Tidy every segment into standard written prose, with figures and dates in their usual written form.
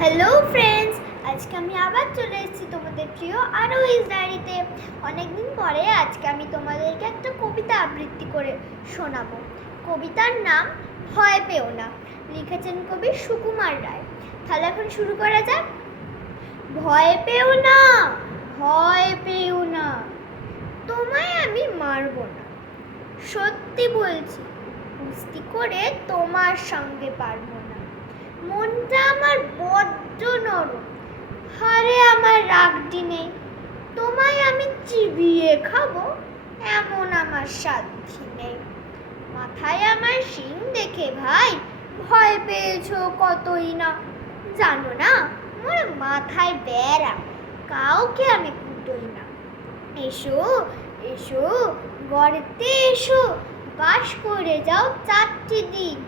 Hello friends, আজকে আমি আবার চলে এসেছি তোমাদের প্রিয় আরোহিস ডায়েরিতে। অনেকদিন পরে আজকে আমি তোমাদেরকে একটা কবিতা আবৃত্তি করে শোনাবো। কবিতার নাম ভয় পেও না, লিখেছেন কবি সুকুমার রায়। তাহলে এখন শুরু করা যাক। ভয় পেও না, ভয় পেও না, তোমায় আমি মারব না। সত্যি বলছি, কুস্তি করে তোমার সঙ্গে পারবো না। মনটা আমার বড্ড নরম, হারে আমার রাগটি নেই। তোমায় আমি চিবিয়ে খাবো, এমন আমার সাধ্যি নেই। মাথায় আমার শিং দেখে ভাই ভয় পেয়েছো কতই না। জানো না মোর মাথায় বেড়া, কাউকে আমি কুটোই না। এসো এসো গর্তে এসো, বাস করে যাও 4টি দিন।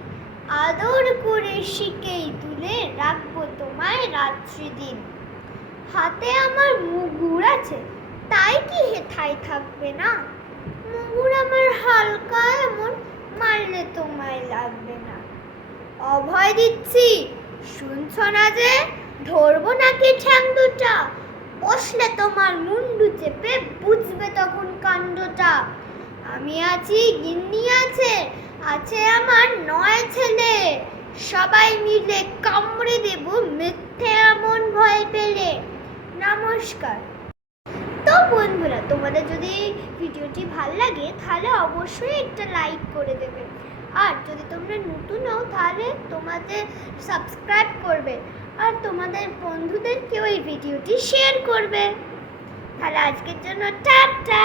আদর করে শিকেই তুলে রাখবো তোমায় রাত্রি দিন। হাতে আমার মুগুর আছে, তাই কি হেথায় থাকবে না। মুগুর আমার হালকা এমন, মারলে তোমায় লাগবে না। অভয় দিচ্ছি, শুনছ না যে, ধরবো নাকি ঠ্যাং দুটা। বসলে তোমার মুন্ডু চেপে বুঝবে তখন কাণ্ডটা। আমি আছি, গিন্নি আছে, আছে আমার 9 ছেলে। সবাই মিলে কামড়ে দেব মিথ্যে এমন ভয় পেলে। নমস্কার। তো বন্ধুরা, তোমাদের যদি ভিডিওটি ভালো লাগে তাহলে অবশ্যই একটা লাইক করে দেবে। আর যদি তোমরা নতুন হও তাহলে তোমাদের সাবস্ক্রাইব করবে, আর তোমাদের বন্ধুদেরকেও এই ভিডিওটি শেয়ার করবে। তাহলে আজকের জন্য টাটা।